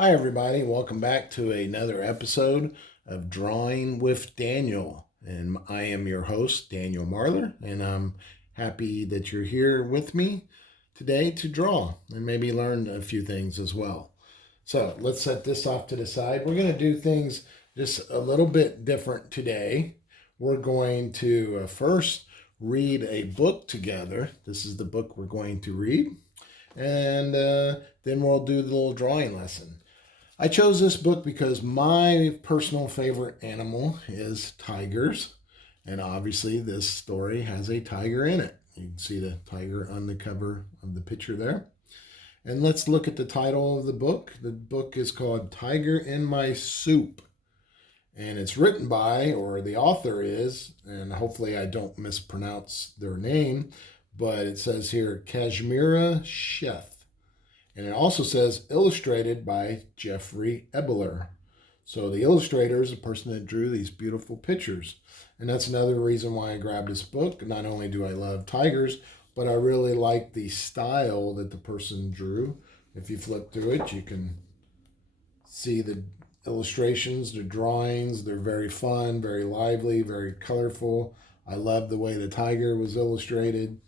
Hi, everybody. Welcome back to another episode of Drawing with Daniel. And I am your host, Daniel Marler, and I'm happy that you're here with me today to draw and maybe learn a few things as well. So let's set this off to the side. We're going to do things just a little bit different today. We're going to first read a book together. This is the book we're going to read, and then we'll do the little drawing lesson. I chose this book because my personal favorite animal is tigers. And obviously, this story has a tiger in it. You can see the tiger on the cover of the picture there. And let's look at the title of the book. The book is called Tiger in My Soup. And it's written by, or the author is, and hopefully I don't mispronounce their name, but it says here Kashmira Sheth. And it also says illustrated by Jeffrey Ebbeler. So the illustrator is the person that drew these beautiful pictures. And that's another reason why I grabbed this book. Not only do I love tigers, but I really like the style that the person drew. If you flip through it, you can see the illustrations, the drawings. They're very fun, very lively, very colorful. I love the way the tiger was illustrated.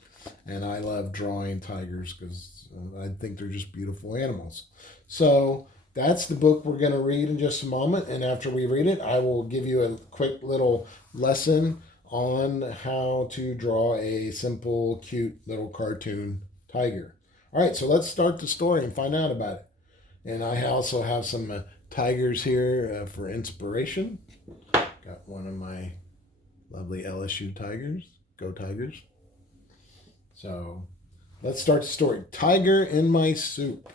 And I love drawing tigers because I think they're just beautiful animals. So that's the book we're going to read in just a moment. And after we read it, I will give you a quick little lesson on how to draw a simple, cute little cartoon tiger. All right, so let's start the story and find out about it. And I also have some tigers here for inspiration. Got one of my lovely LSU tigers. Go Tigers. So let's start the story. Tiger in My Soup.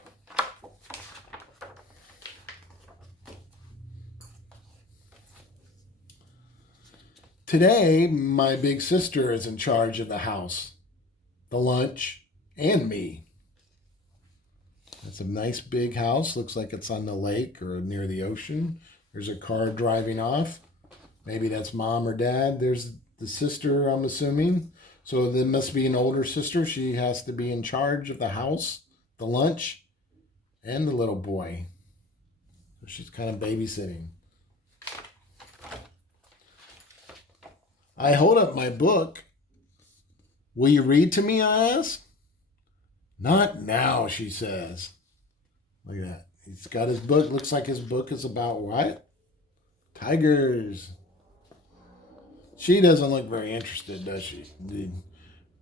Today, my big sister is in charge of the house, the lunch, and me. It's a nice big house. Looks like it's on the lake or near the ocean. There's a car driving off. Maybe that's mom or dad. There's the sister, I'm assuming. So there must be an older sister. She has to be in charge of the house, the lunch, and the little boy. So she's kind of babysitting. I hold up my book. Will you read to me, I ask. Not now, she says. Look at that. He's got his book. Looks like his book is about what? Tigers. She doesn't look very interested, does she?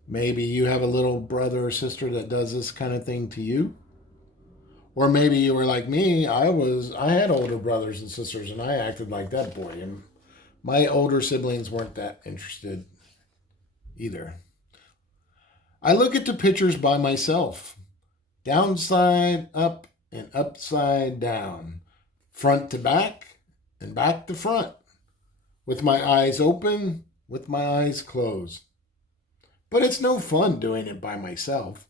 Maybe you have a little brother or sister that does this kind of thing to you. Or maybe you were like me. I had older brothers and sisters and I acted like that boy. And my older siblings weren't that interested either. I look at the pictures by myself. Downside up and upside down. Front to back and back to front. With my eyes open, with my eyes closed. But it's no fun doing it by myself.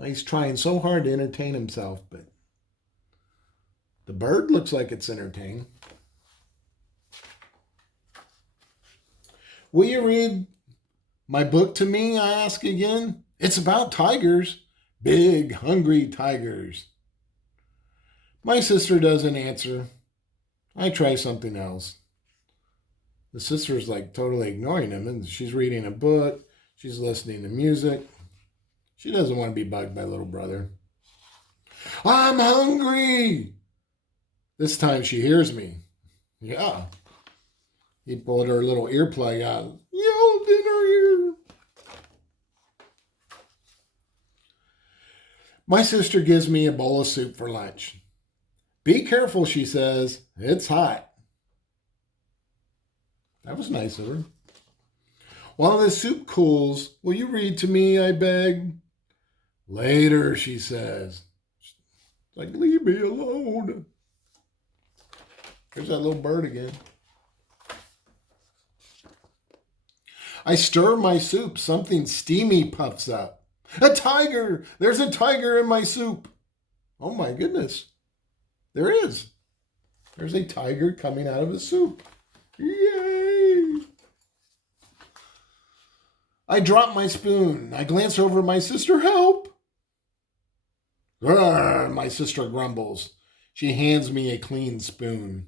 He's trying so hard to entertain himself, but the bird looks like it's entertaining. Will you read my book to me, I ask again? It's about tigers, big, hungry tigers. My sister doesn't answer. I try something else. The sister's like totally ignoring him, and she's reading a book. She's listening to music. She doesn't want to be bugged by little brother. I'm hungry. This time she hears me. Yeah. He pulled her little earplug out. Yelled in her ear. My sister gives me a bowl of soup for lunch. Be careful, she says. It's hot. That was nice of her. While the soup cools, will you read to me, I beg? Later, she says. Like, leave me alone. There's that little bird again. I stir my soup. Something steamy puffs up. A tiger! There's a tiger in my soup. Oh my goodness. There is. There's a tiger coming out of the soup. Yay! I drop my spoon. I glance over at my sister. Help! "Grr," my sister grumbles. She hands me a clean spoon.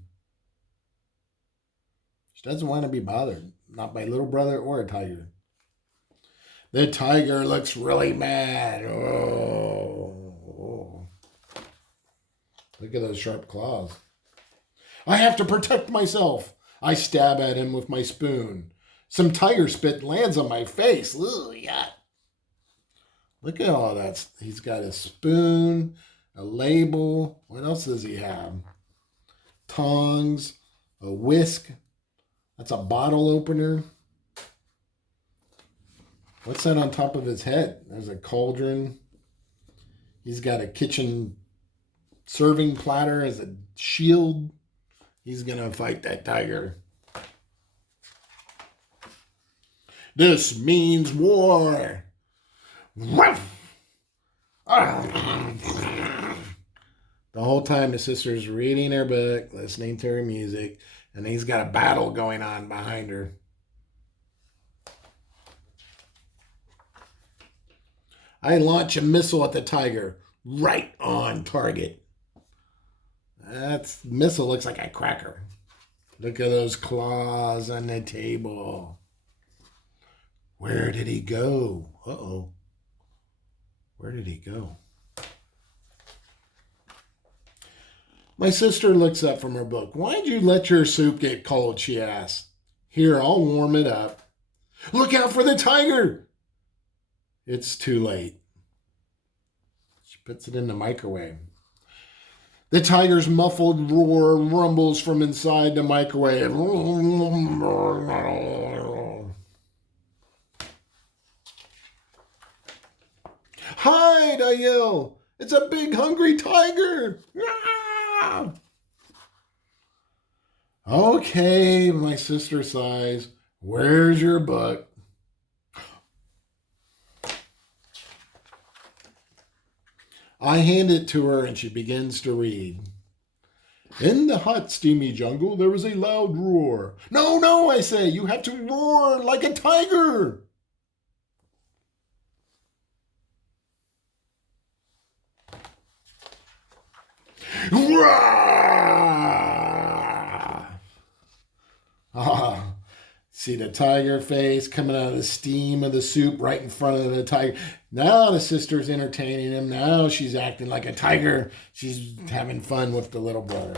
She doesn't want to be bothered. Not by little brother or a tiger. The tiger looks really mad. Oh. Look at those sharp claws. I have to protect myself. I stab at him with my spoon. Some tiger spit lands on my face. Ugh, yeah. Look at all that. He's got a spoon, a label. What else does he have? Tongs, a whisk. That's a bottle opener. What's that on top of his head? There's a cauldron. He's got a kitchen serving platter as a shield. He's going to fight that tiger. This means war. The whole time his sister's reading her book, listening to her music, and he's got a battle going on behind her. I launch a missile at the tiger, right on target. That missile looks like a cracker. Look at those claws on the table. Where did he go? Uh-oh. Where did he go? My sister looks up from her book. Why'd you let your soup get cold, she asks. Here, I'll warm it up. Look out for the tiger! It's too late. She puts it in the microwave. The tiger's muffled roar rumbles from inside the microwave. Hide, I yell. It's a big hungry tiger. Okay, my sister sighs. Where's your book? I hand it to her and she begins to read. In the hot, steamy jungle, there was a loud roar. No, no, I say, you have to roar like a tiger. See the tiger face coming out of the steam of the soup right in front of the tiger. Now the sister's entertaining him. Now she's acting like a tiger. She's having fun with the little brother.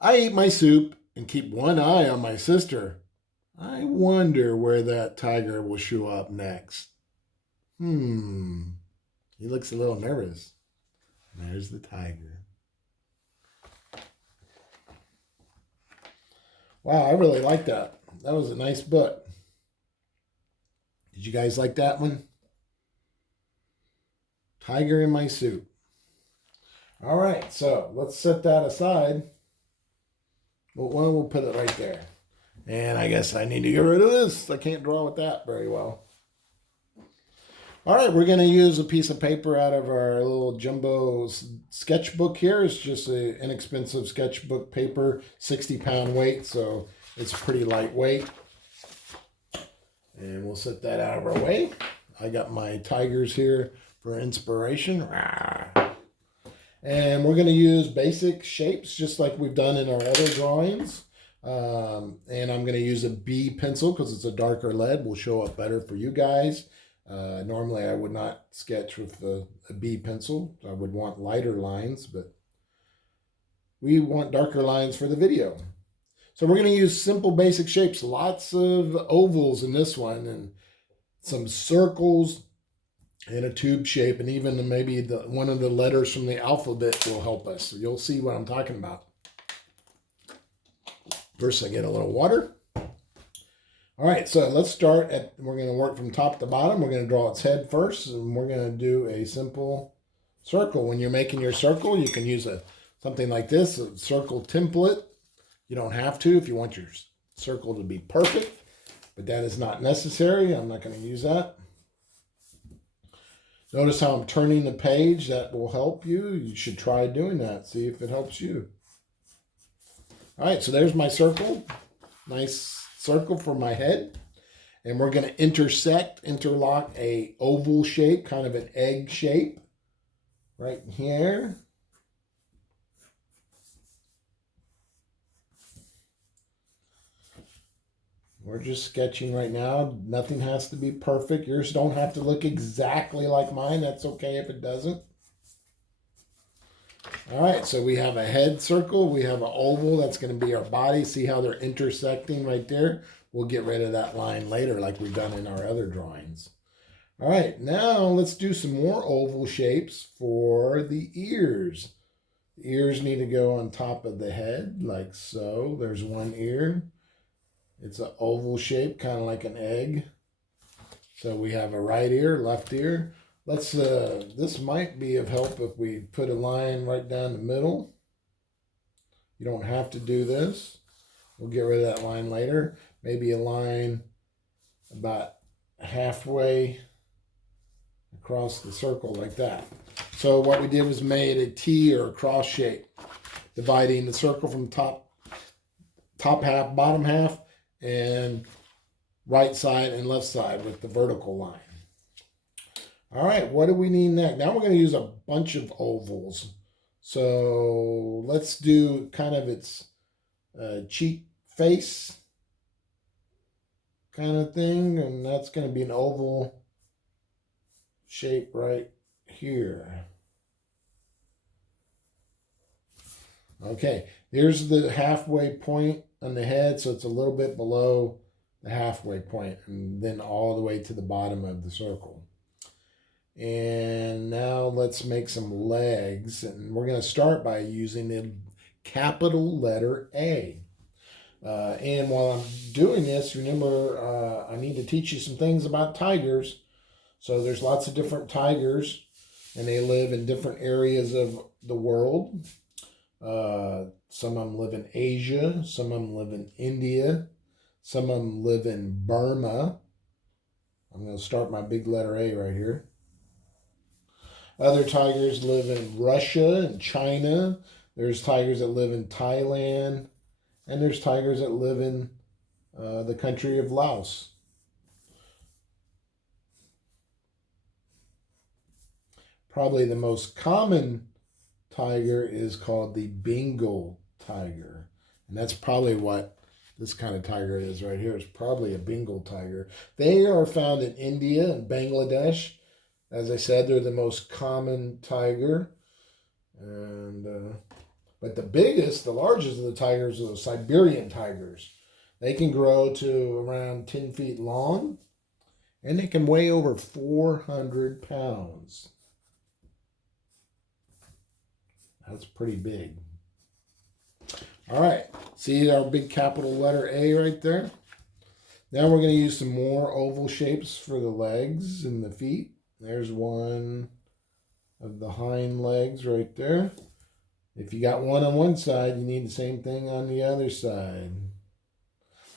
I eat my soup and keep one eye on my sister. I wonder where that tiger will show up next. He looks a little nervous. There's the tiger. Wow, I really like that. That was a nice book. Did you guys like that one? Tiger in my soup. All right, so let's set that aside. Well, we'll put it right there. And I guess I need to get rid of this. I can't draw with that very well. All right, we're going to use a piece of paper out of our little jumbo sketchbook here. It's just an inexpensive sketchbook paper, 60-pound weight, so it's pretty lightweight. And we'll set that out of our way. I got my tigers here for inspiration. And we're going to use basic shapes just like we've done in our other drawings. And I'm going to use a B pencil because it's a darker lead. Will show up better for you guys. Normally I would not sketch with a B pencil. I would want lighter lines, but we want darker lines for the video. So we're going to use simple basic shapes, lots of ovals in this one, and some circles and a tube shape, and even maybe one of the letters from the alphabet will help us. So you'll see what I'm talking about. First I get a little water. All right, so let's start we're going to work from top to bottom. We're going to draw its head first, and we're going to do a simple circle. When you're making your circle, you can use something like this, a circle template. You don't have to if you want your circle to be perfect, but that is not necessary. I'm not going to use that. Notice how I'm turning the page. That will help you. You should try doing that. See if it helps you. All right, so there's my circle. Nice circle for my head. And we're going to interlock a oval shape, kind of an egg shape right here. We're just sketching right now. Nothing has to be perfect. Yours don't have to look exactly like mine. That's okay if it doesn't. All right, so we have a head circle. We have an oval. That's going to be our body. See how they're intersecting right there? We'll get rid of that line later like we've done in our other drawings. All right, now let's do some more oval shapes for the ears. The ears need to go on top of the head like so. There's one ear. It's an oval shape, kind of like an egg. So we have a right ear, left ear. Let's, this might be of help if we put a line right down the middle. You don't have to do this. We'll get rid of that line later. Maybe a line about halfway across the circle like that. So what we did was made a T or a cross shape, dividing the circle from top half, bottom half, and right side and left side with the vertical line. All right, what do we need next? Now we're going to use a bunch of ovals. So let's do kind of its cheek face kind of thing, and that's going to be an oval shape right here. Okay, here's the halfway point on the head, so it's a little bit below the halfway point, and then all the way to the bottom of the circle. And now let's make some legs, and we're going to start by using the capital letter A. And while I'm doing this, remember I need to teach you some things about tigers. So there's lots of different tigers, and they live in different areas of the world. Some of them live in Asia, some of them live in India, some of them live in Burma. I'm going to start my big letter A right here. Other tigers live in Russia and China. There's tigers that live in Thailand, and there's tigers that live in the country of Laos. Probably the most common tiger is called the Bengal tiger. And that's probably what this kind of tiger is right here. It's probably a Bengal tiger. They are found in India and Bangladesh. As I said, they're the most common tiger. And but the largest of the tigers are the Siberian tigers. They can grow to around 10 feet long, and they can weigh over 400 pounds. That's pretty big. All right, see our big capital letter A right there? Now we're going to use some more oval shapes for the legs and the feet. There's one of the hind legs right there. If you got one on one side, you need the same thing on the other side.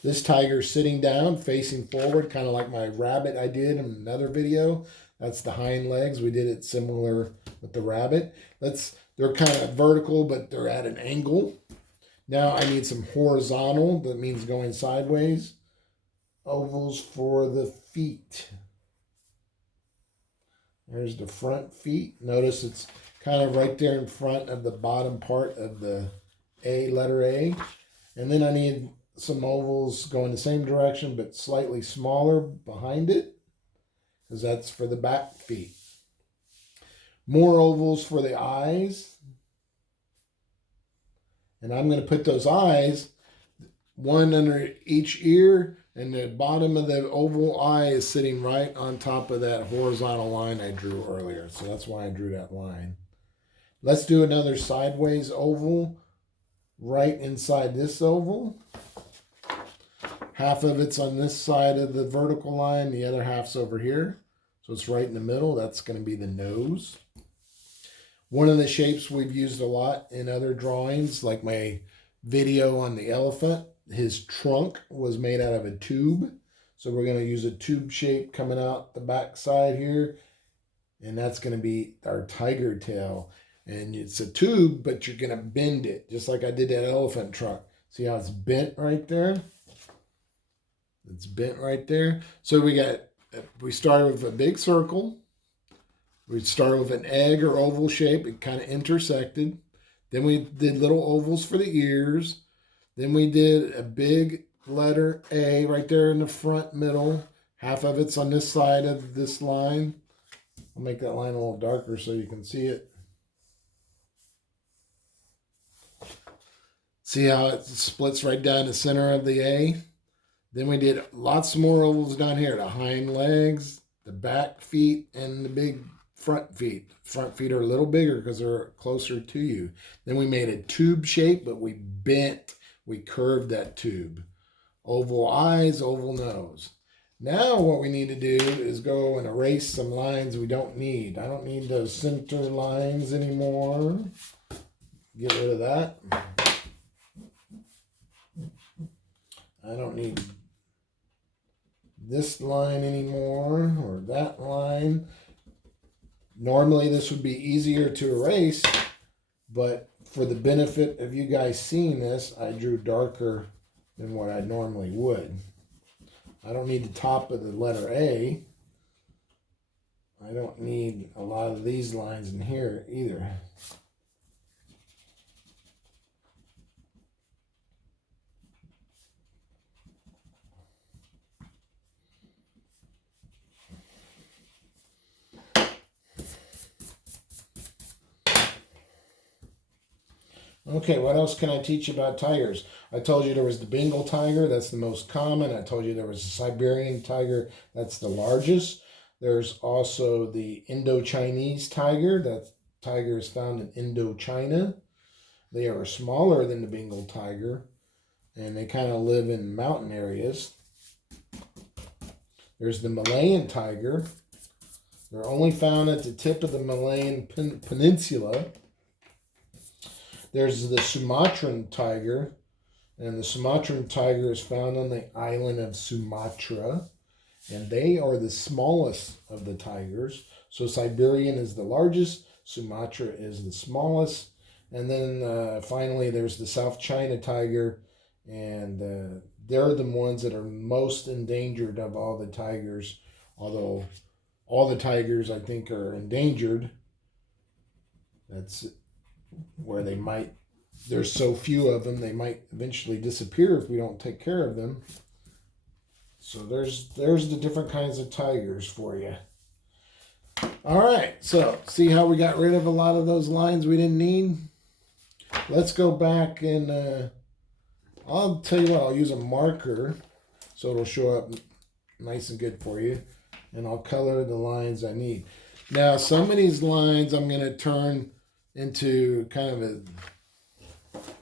This tiger's sitting down, facing forward, kind of like my rabbit I did in another video. That's the hind legs. We did it similar with the rabbit. They're kind of vertical, but they're at an angle. Now I need some horizontal, that means going sideways, ovals for the feet. There's the front feet. Notice it's kind of right there in front of the bottom part of the letter A. And then I need some ovals going the same direction, but slightly smaller behind it, because that's for the back feet. More ovals for the eyes. And I'm going to put those eyes, one under each ear, and the bottom of the oval eye is sitting right on top of that horizontal line I drew earlier. So that's why I drew that line. Let's do another sideways oval right inside this oval. Half of it's on this side of the vertical line, the other half's over here. So it's right in the middle. That's going to be the nose. One of the shapes we've used a lot in other drawings, like my video on the elephant, his trunk was made out of a tube. So we're going to use a tube shape coming out the back side here. And that's going to be our tiger tail. And it's a tube, but you're going to bend it, just like I did that elephant trunk. See how it's bent right there? It's bent right there. So we started with a big circle. We started with an egg or oval shape. It kind of intersected. Then we did little ovals for the ears. Then we did a big letter A right there in the front middle. Half of it's on this side of this line. I'll make that line a little darker so you can see it. See how it splits right down the center of the A? Then we did lots more ovals down here. The hind legs, the back feet, and the big front feet. Front feet are a little bigger because they're closer to you. Then we made a tube shape, but we curved that tube. Oval eyes, oval nose. Now what we need to do is go and erase some lines we don't need. I don't need those center lines anymore. Get rid of that. I don't need this line anymore or that line. Normally this would be easier to erase, but for the benefit of you guys seeing this, I drew darker than what I normally would. I don't need the top of the letter A. I don't need a lot of these lines in here either. Okay, what else can I teach you about tigers? I told you there was the Bengal tiger, that's the most common. I told you there was a Siberian tiger, that's the largest. There's also the Indo-Chinese tiger. That tiger is found in Indochina. They are smaller than the Bengal tiger, and they kind of live in mountain areas. There's the Malayan tiger. They're only found at the tip of the Malayan Peninsula. There's the Sumatran tiger, and the Sumatran tiger is found on the island of Sumatra, and they are the smallest of the tigers. So Siberian is the largest, Sumatra is the smallest, and then finally there's the South China tiger, and they're the ones that are most endangered of all the tigers, although all the tigers I think are endangered. That's where there's so few of them, they might eventually disappear if we don't take care of them. So there's the different kinds of tigers for you. All right, so see how we got rid of a lot of those lines we didn't need? Let's go back and I'll tell you what, I'll use a marker so it'll show up nice and good for you, and I'll color the lines I need. Now some of these lines I'm going to turn into kind of a,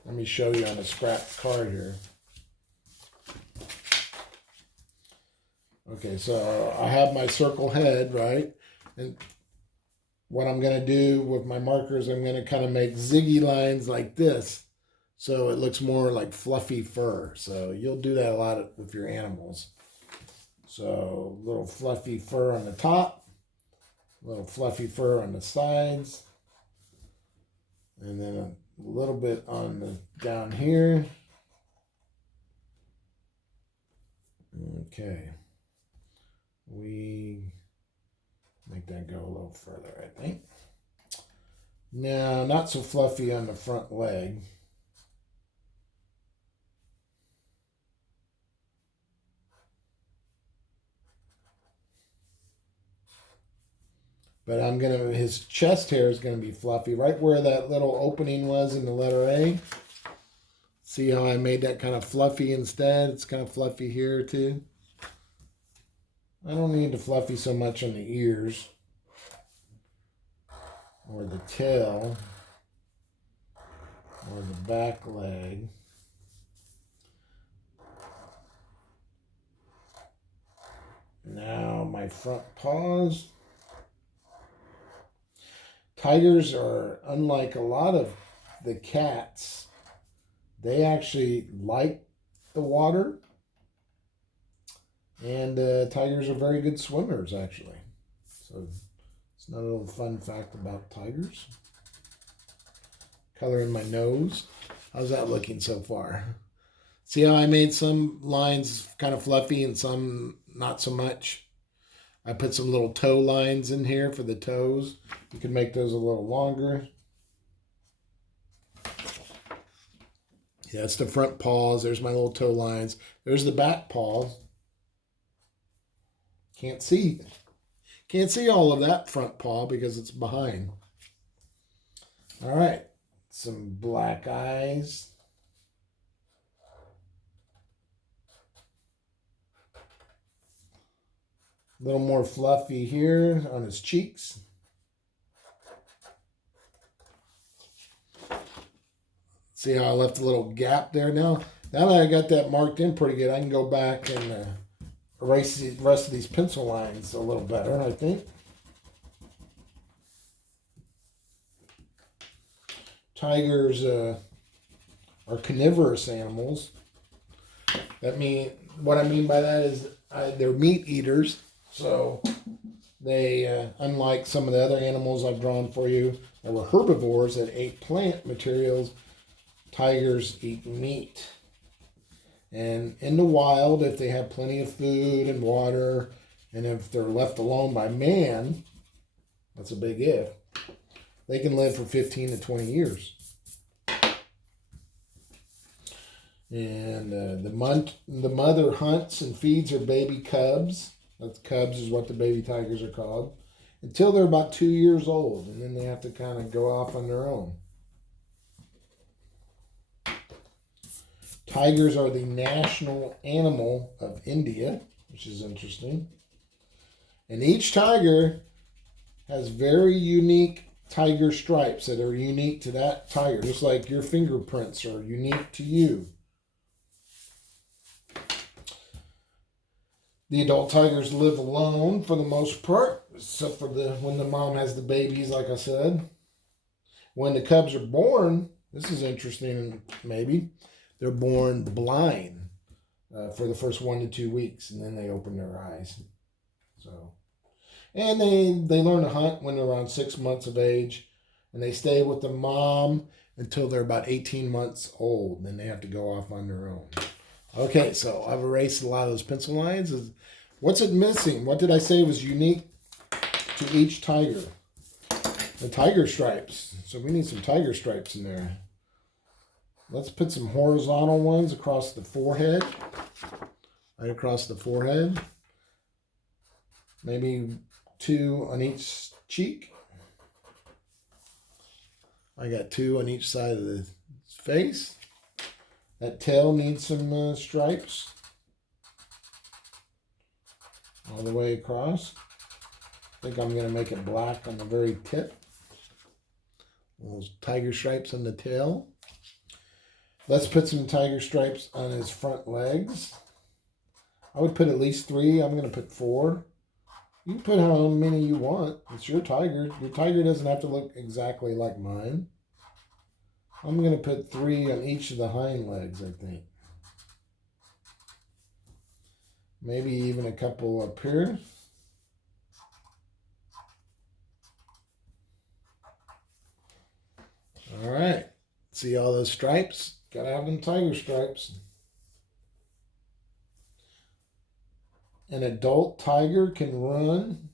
let me show you on a scrap card here. Okay, so I have my circle head, right? And what I'm going to do with my markers, I'm going to kind of make ziggy lines like this, so it looks more like fluffy fur. So you'll do that a lot with your animals. So little fluffy fur on the top, little fluffy fur on the sides, and then a little bit on the down here. Okay, we make that go a little further, I think. Now, not so fluffy on the front leg. But his chest hair is gonna be fluffy, right where that little opening was in the letter A. See how I made that kind of fluffy instead? It's kind of fluffy here too. I don't need the fluffy so much on the ears or the tail or the back leg. Now my front paws. Tigers are, unlike a lot of the cats, they actually like the water. And tigers are very good swimmers, actually. So it's another little fun fact about tigers. Coloring my nose. How's that looking so far? See how I made some lines kind of fluffy and some not so much? I put some little toe lines in here for the toes. You can make those a little longer. Yeah, that's the front paws. There's my little toe lines. There's the back paws. Can't see all of that front paw because it's behind. All right, some black eyes. A little more fluffy here on his cheeks. See how I left a little gap there now? Now that I got that marked in pretty good, I can go back and erase the rest of these pencil lines a little better, I think. Tigers are carnivorous animals. What I mean by that is they're meat eaters. So they, unlike some of the other animals I've drawn for you that were herbivores that ate plant materials, tigers eat meat. And in the wild, if they have plenty of food and water, and if they're left alone by man, that's a big if, they can live for 15 to 20 years. And the mother hunts and feeds her baby cubs. That's cubs is what the baby tigers are called. Until they're about 2 years old. And then they have to kind of go off on their own. Tigers are the national animal of India, which is interesting. And each tiger has very unique tiger stripes that are unique to that tiger, just like your fingerprints are unique to you. The adult tigers live alone for the most part, except for when the mom has the babies, like I said. When the cubs are born, this is interesting maybe, they're born blind for the first 1 to 2 weeks, and then they open their eyes. And they learn to hunt when they're around 6 months of age, and they stay with the mom until they're about 18 months old. Then they have to go off on their own. Okay, so I've erased a lot of those pencil lines. What's it missing? What did I say was unique to each tiger? The tiger stripes. So we need some tiger stripes in there. Let's put some horizontal ones across the forehead. Right across the forehead. Maybe 2 on each cheek. I got 2 on each side of the face. That tail needs some stripes. All the way across. I think I'm going to make it black on the very tip. Those tiger stripes on the tail. Let's put some tiger stripes on his front legs. I would put at least 3. I'm going to put 4. You can put how many you want. It's your tiger. Your tiger doesn't have to look exactly like mine. I'm going to put 3 on each of the hind legs, I think. Maybe even a couple up here. All right. See all those stripes? Gotta have them tiger stripes. An adult tiger can run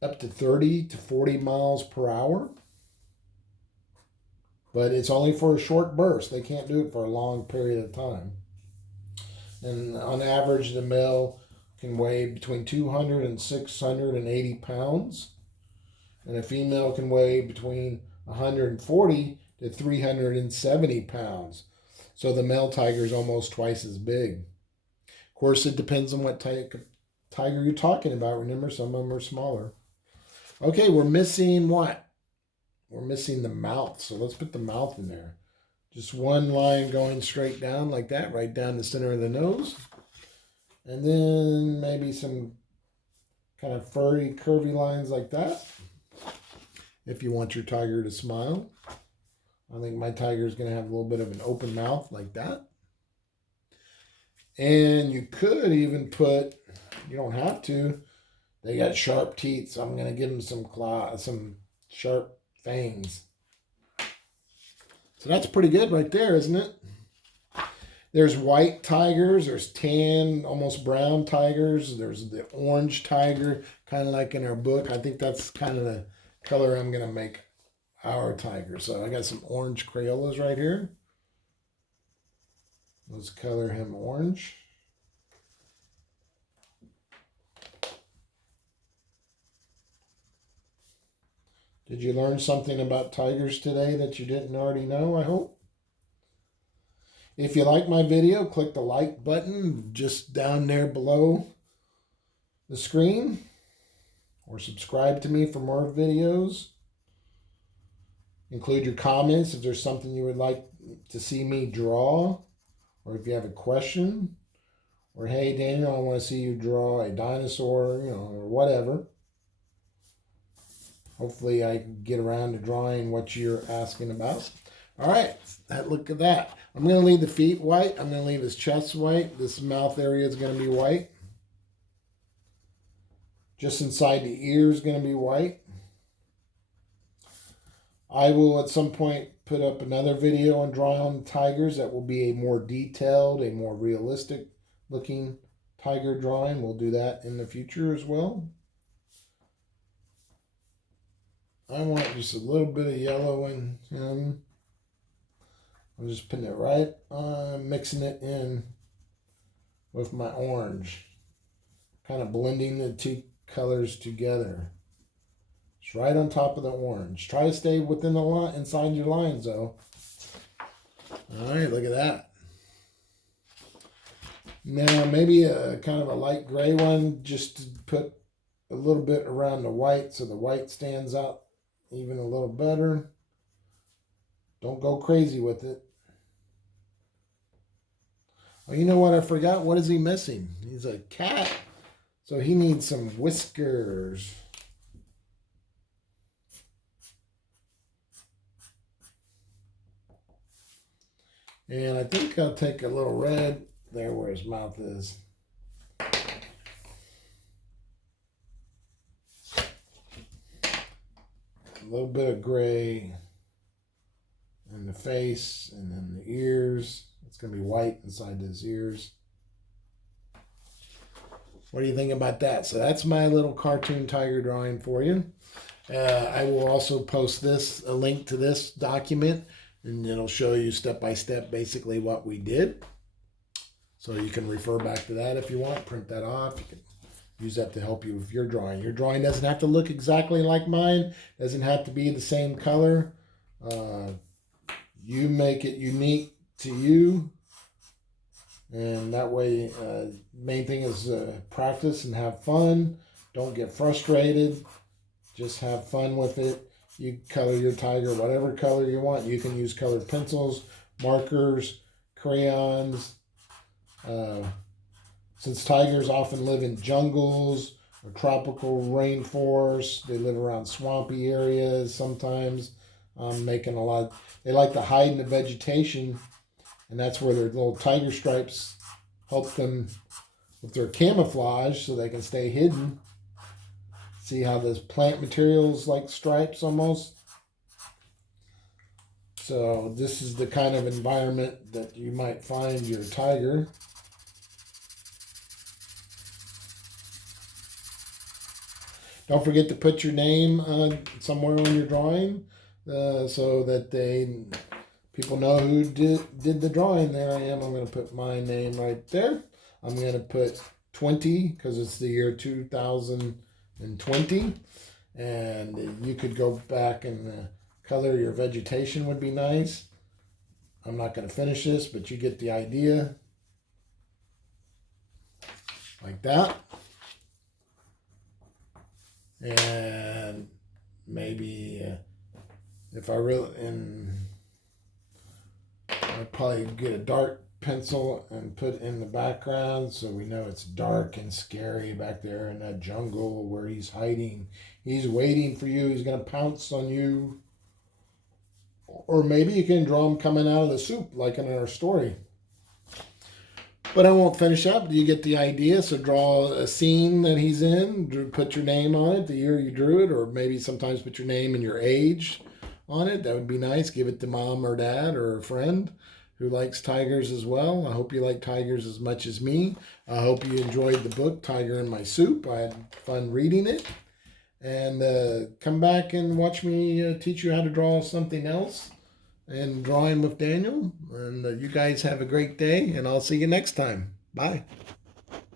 up to 30 to 40 miles per hour. But it's only for a short burst. They can't do it for a long period of time. And on average, the male can weigh between 200 and 680 pounds. And a female can weigh between 140 to 370 pounds. So the male tiger is almost twice as big. Of course, it depends on what tiger you're talking about. Remember, some of them are smaller. Okay, we're missing what? We're missing the mouth. So let's put the mouth in there. Just one line going straight down like that, right down the center of the nose. And then maybe some kind of furry, curvy lines like that. If you want your tiger to smile. I think my tiger is going to have a little bit of an open mouth like that. And you could even put, you don't have to, they got sharp teeth, so I'm going to give them some sharp fangs. So that's pretty good right there, isn't it? There's white tigers, there's tan, almost brown tigers, there's the orange tiger, kind of like in our book. I think that's kind of the color I'm going to make our tiger. So I got some orange Crayolas right here. Let's color him orange. Did you learn something about tigers today that you didn't already know, I hope? If you like my video, click the like button just down there below the screen, or subscribe to me for more videos. Include your comments if there's something you would like to see me draw, or if you have a question, or hey Daniel, I want to see you draw a dinosaur, or whatever. Hopefully I can get around to drawing what you're asking about. All right, look at that. I'm going to leave the feet white. I'm going to leave his chest white. This mouth area is going to be white. Just inside the ear is going to be white. I will at some point put up another video on drawing tigers that will be a more detailed, a more realistic looking tiger drawing. We'll do that in the future as well. I want just a little bit of yellow in him. I'm just putting it right on, mixing it in with my orange. Kind of blending the two colors together. It's right on top of the orange. Try to stay within the line, inside your lines though. All right, look at that. Now maybe a kind of a light gray one, just to put a little bit around the white so the white stands out even a little better. Don't go crazy with it. Oh, you know what I forgot? What is he missing? He's a cat, so he needs some whiskers. And I think I'll take a little red there where his mouth is. A little bit of gray in the face and then the ears. It's going to be white inside his ears. What do you think about that? So that's my little cartoon tiger drawing for you. I will also post a link to this document, and it'll show you step by step basically what we did. So you can refer back to that if you want. Print that off. You can use that to help you with your drawing. Your drawing doesn't have to look exactly like mine. Doesn't have to be the same color. You make it unique to you. And that way, main thing is practice and have fun. Don't get frustrated. Just have fun with it. You color your tiger whatever color you want. You can use colored pencils, markers, crayons. Since tigers often live in jungles or tropical rainforests, they live around swampy areas sometimes. They like to hide in the vegetation, and that's where their little tiger stripes help them with their camouflage so they can stay hidden. See how this plant materials like stripes almost? So this is the kind of environment that you might find your tiger. Don't forget to put your name somewhere on your drawing so that people know who did the drawing. There I am. I'm going to put my name right there. I'm going to put 20 because it's the year 2020. And you could go back and color your vegetation would be nice. I'm not going to finish this, but you get the idea. Like that. And maybe if I really, I'd probably get a dark pencil and put in the background so we know it's dark and scary back there in that jungle where he's hiding. He's waiting for you. He's going to pounce on you. Or maybe you can draw him coming out of the soup like in our story. But I won't finish up. You get the idea. So draw a scene that he's in. Put your name on it, the year you drew it, or maybe sometimes put your name and your age on it. That would be nice. Give it to mom or dad or a friend who likes tigers as well. I hope you like tigers as much as me. I hope you enjoyed the book, Tiger in My Soup. I had fun reading it. And come back and watch me teach you how to draw something else and drawing with Daniel. And you guys have a great day, and I'll see you next time. Bye.